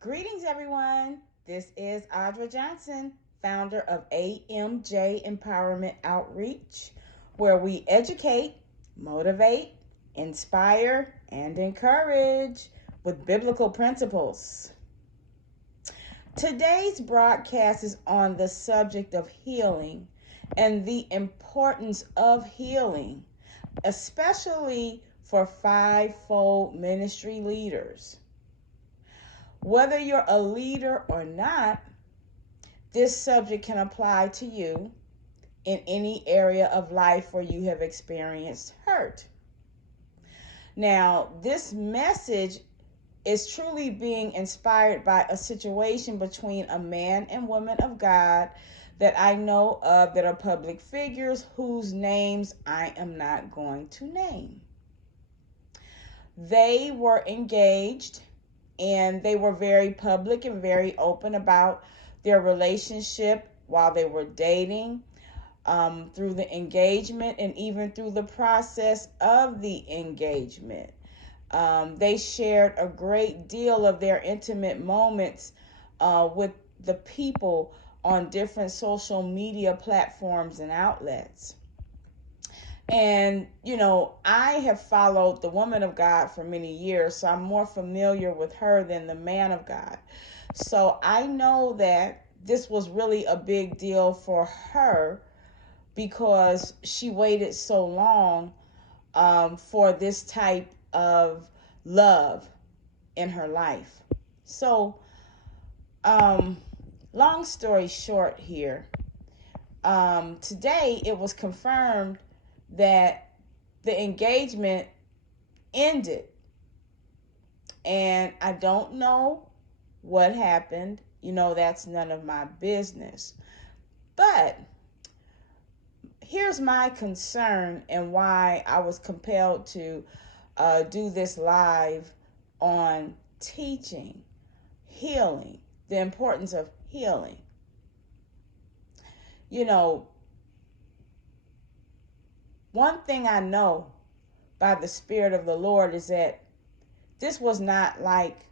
Greetings, everyone. This is Audra Johnson, founder of AMJ Empowerment Outreach, where we educate, motivate, inspire, and encourage with biblical principles. Today's broadcast is on the subject of healing and the importance of healing, especially for fivefold ministry leaders. Whether you're a leader or not, this subject can apply to you in any area of life where you have experienced hurt. Now, this message is truly being inspired by a situation between a man and woman of God that I know of that are public figures whose names I am not going to name. They were engaged and they were very public and very open about their relationship while they were dating, through the engagement and even through the process of the engagement. They shared a great deal of their intimate moments with the people on different social media platforms and outlets. And, I have followed the woman of God for many years, so I'm more familiar with her than the man of God. So I know that this was really a big deal for her because she waited so long for this type of love in her life. So, long story short here, today it was confirmed that the engagement ended. And I don't know what happened. That's none of my business. But here's my concern and why I was compelled to do this live on teaching, healing, the importance of healing. One thing I know by the Spirit of the Lord is that this was not like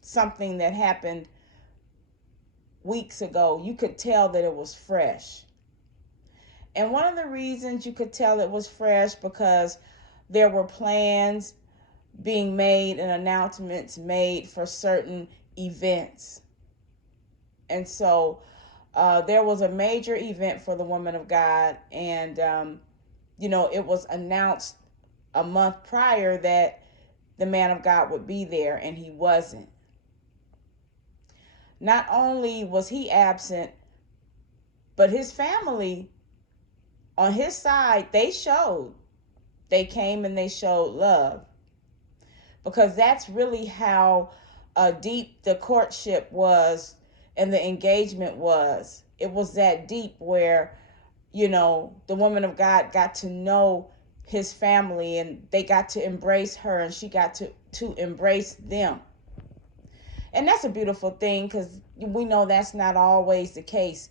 something that happened weeks ago. You could tell that it was fresh. And one of the reasons you could tell it was fresh because there were plans being made and announcements made for certain events. And so there was a major event for the woman of God, and it was announced a month prior that the man of God would be there, and he wasn't. Not only was he absent, but his family on his side, they came and they showed love, because that's really how deep the courtship was and the engagement was. It was that deep where the woman of God got to know his family, and they got to embrace her, and she got to embrace them. And that's a beautiful thing, because we know that's not always the case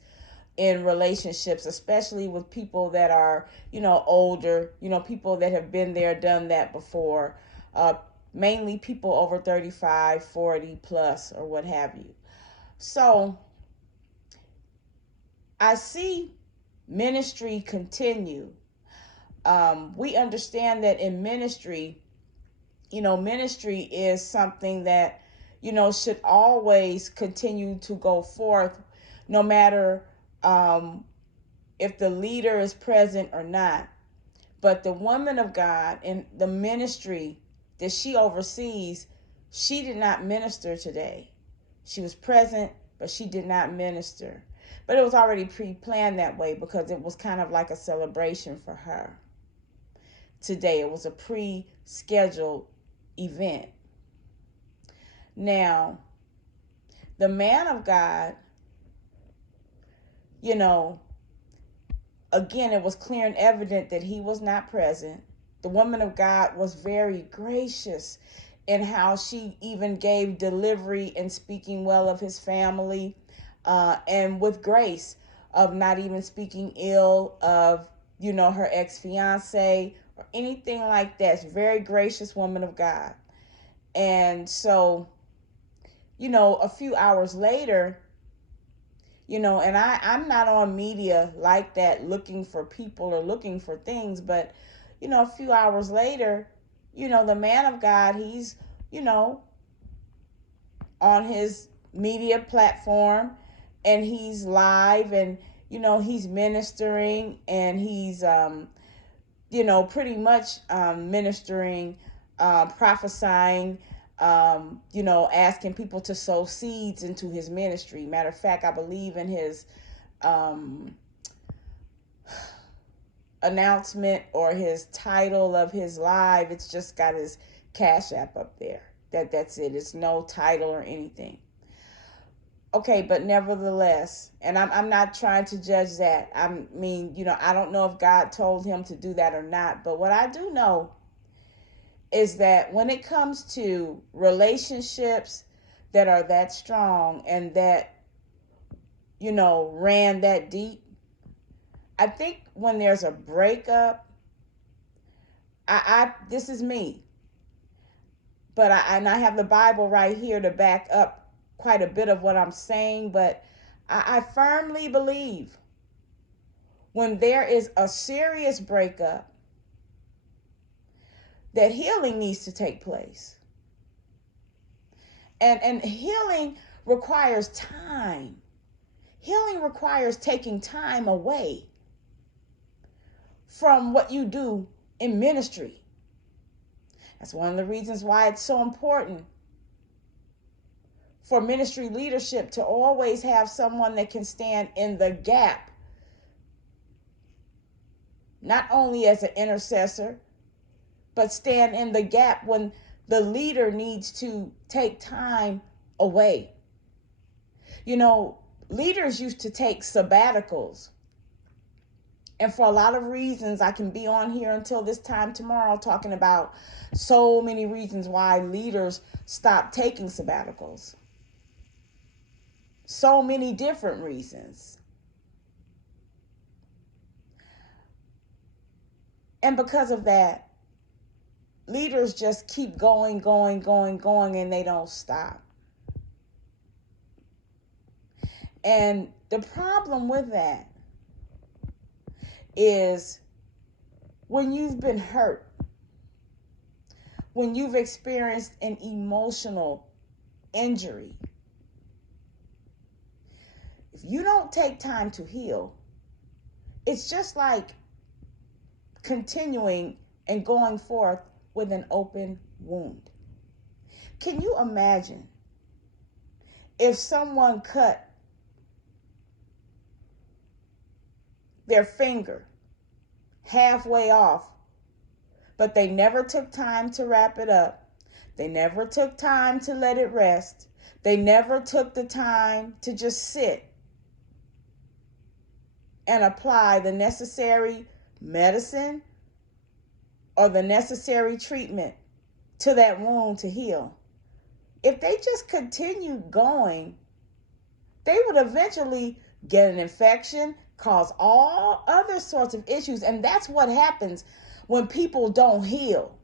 in relationships, especially with people that are, older, people that have been there, done that before, mainly people over 35, 40 plus, or what have you. So I see ministry continue. We understand that in ministry, ministry is something that, should always continue to go forth, no matter if the leader is present or not. But the woman of God in the ministry that she oversees, she did not minister today. She was present, but she did not minister. But it was already pre-planned that way because it was kind of like a celebration for her. Today, it was a pre-scheduled event. Now, the man of God, again, it was clear and evident that he was not present. The woman of God was very gracious in how she even gave delivery and speaking well of his family, and with grace of not even speaking ill of, her ex-fiance or anything like that. It's a very gracious woman of God. And so, a few hours later, and I'm not on media like that looking for people or looking for things, but, a few hours later, the man of God, he's, on his media platform, and he's live, and, he's ministering, and he's, pretty much ministering, prophesying, asking people to sow seeds into his ministry. Matter of fact, I believe in his announcement or his title of his live, it's just got his Cash App up there. That's it. It's no title or anything. Okay, but nevertheless, and I'm not trying to judge that. I mean, I don't know if God told him to do that or not, but what I do know is that when it comes to relationships that are that strong and that, ran that deep, I think when there's a breakup, I this is me, but I have the Bible right here to back up quite a bit of what I'm saying, but I firmly believe when there is a serious breakup, that healing needs to take place. And healing requires time. Healing requires taking time away from what you do in ministry. That's one of the reasons why it's so important for ministry leadership to always have someone that can stand in the gap, not only as an intercessor, but stand in the gap when the leader needs to take time away. Leaders used to take sabbaticals. And for a lot of reasons, I can be on here until this time tomorrow talking about so many reasons why leaders stop taking sabbaticals. So many different reasons. And because of that, leaders just keep going, and they don't stop. And the problem with that is when you've been hurt, when you've experienced an emotional injury, if you don't take time to heal, it's just like continuing and going forth with an open wound. Can you imagine if someone cut their finger halfway off, but they never took time to wrap it up? They never took time to let it rest. They never took the time to just sit and apply the necessary medicine or the necessary treatment to that wound to heal. If they just continued going, they would eventually get an infection, cause all other sorts of issues. And that's what happens when people don't heal.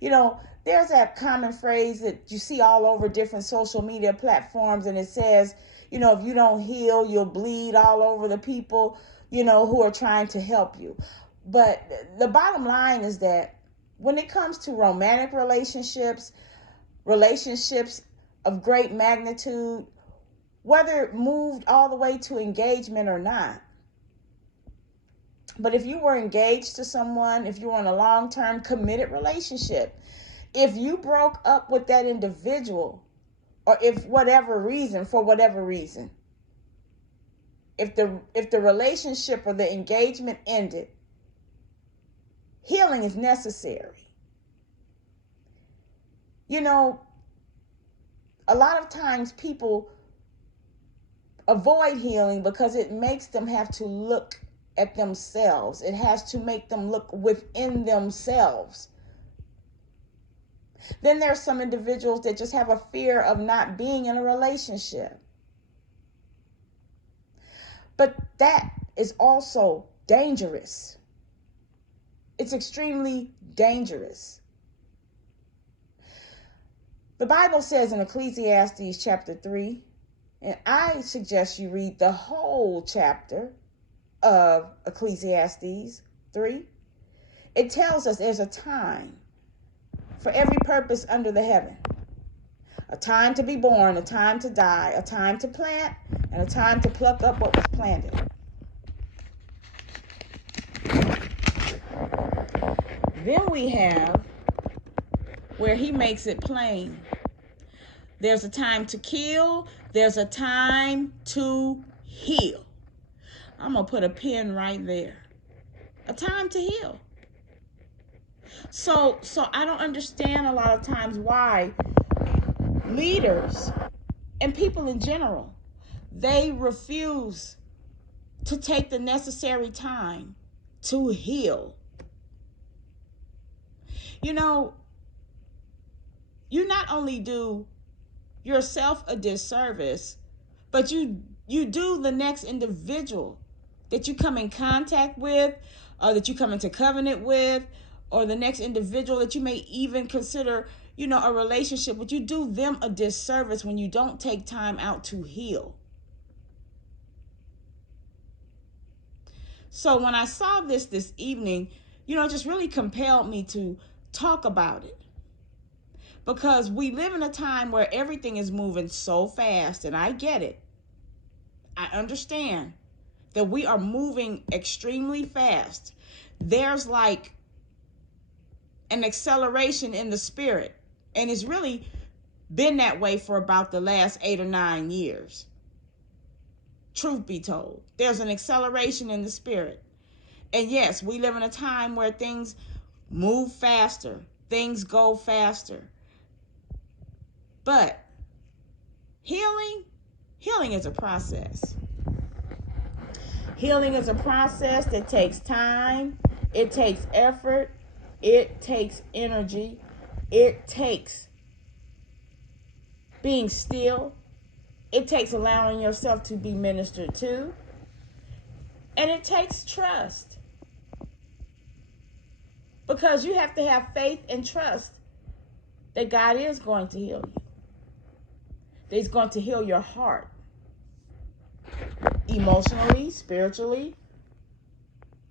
There's that common phrase that you see all over different social media platforms, and it says, if you don't heal, you'll bleed all over the people, who are trying to help you. But the bottom line is that when it comes to romantic relationships of great magnitude, whether it moved all the way to engagement or not, but if you were engaged to someone, if you were in a long-term committed relationship, if you broke up with that individual, or for whatever reason, if the relationship or the engagement ended, healing is necessary. A lot of times people avoid healing because it makes them have to look at themselves. It has to make them look within themselves. Then there's some individuals that just have a fear of not being in a relationship. But that is also dangerous. It's extremely dangerous. The Bible says in Ecclesiastes chapter 3, and I suggest you read the whole chapter of Ecclesiastes 3. It tells us there's a time for every purpose under the heaven. A time to be born, a time to die, a time to plant, and a time to pluck up what was planted. Then we have where he makes it plain. There's a time to kill. There's a time to heal. I'm going to put a pin right there. A time to heal. So I don't understand a lot of times why leaders and people in general, they refuse to take the necessary time to heal. You know, you not only do yourself a disservice, but you do the next individual that you come in contact with, or that you come into covenant with, or the next individual that you may even consider, a relationship with. You do them a disservice when you don't take time out to heal. So when I saw this evening, it just really compelled me to talk about it. Because we live in a time where everything is moving so fast, and I get it. I understand that we are moving extremely fast. There's like an acceleration in the spirit, and it's really been that way for about the last 8 or 9 years. Truth be told, there's an acceleration in the spirit. And yes, we live in a time where things move faster, things go faster. But healing is a process. Healing is a process that takes time, it takes effort, it takes energy, it takes being still, it takes allowing yourself to be ministered to, and it takes trust. Because you have to have faith and trust that God is going to heal you. That He's going to heal your heart. Emotionally, spiritually,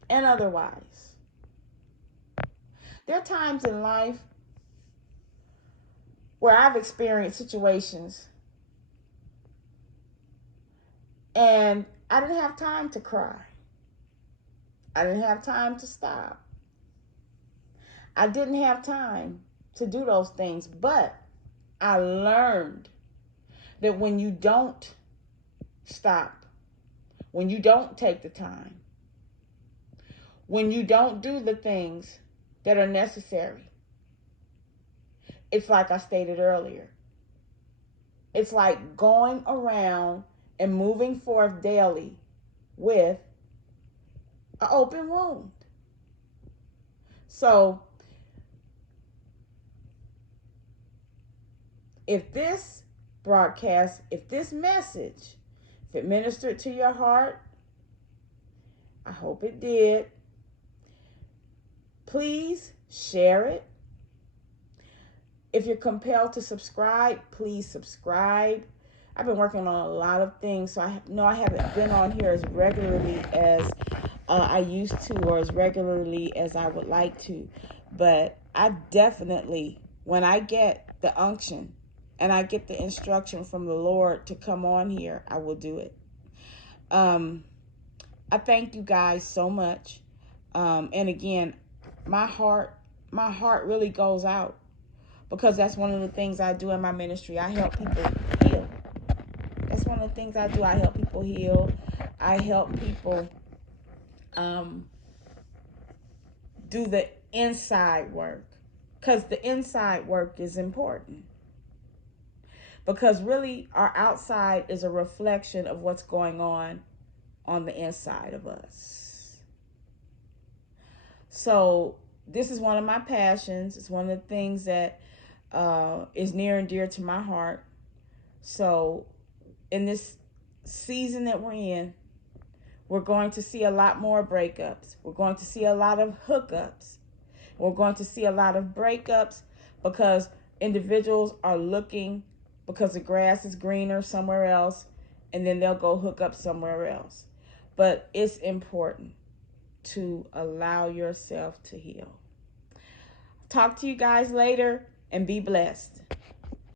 and otherwise. There are times in life where I've experienced situations and I didn't have time to cry. I didn't have time to stop. I didn't have time to do those things, but I learned that when you don't stop, when you don't take the time, when you don't do the things that are necessary, it's like I stated earlier. It's like going around and moving forth daily with an open wound. So, if this broadcast, if this message, if it ministered to your heart, I hope it did. Please share it. If you're compelled to subscribe, please subscribe. I've been working on a lot of things, so I know I haven't been on here as regularly as I used to, or as regularly as I would like to. But I definitely, when I get the unction and I get the instruction from the Lord to come on here, I will do it. I thank you guys so much. And again, my heart really goes out, because that's one of the things I do in my ministry. I help people heal. That's one of the things I do. I help people heal. I help people do the inside work, because the inside work is important. Because really, our outside is a reflection of what's going on the inside of us. So this is one of my passions. It's one of the things that is near and dear to my heart. So in this season that we're in, we're going to see a lot more breakups. We're going to see a lot of hookups. We're going to see a lot of breakups, because individuals are looking because the grass is greener somewhere else, and then they'll go hook up somewhere else. But it's important to allow yourself to heal. Talk to you guys later, and be blessed.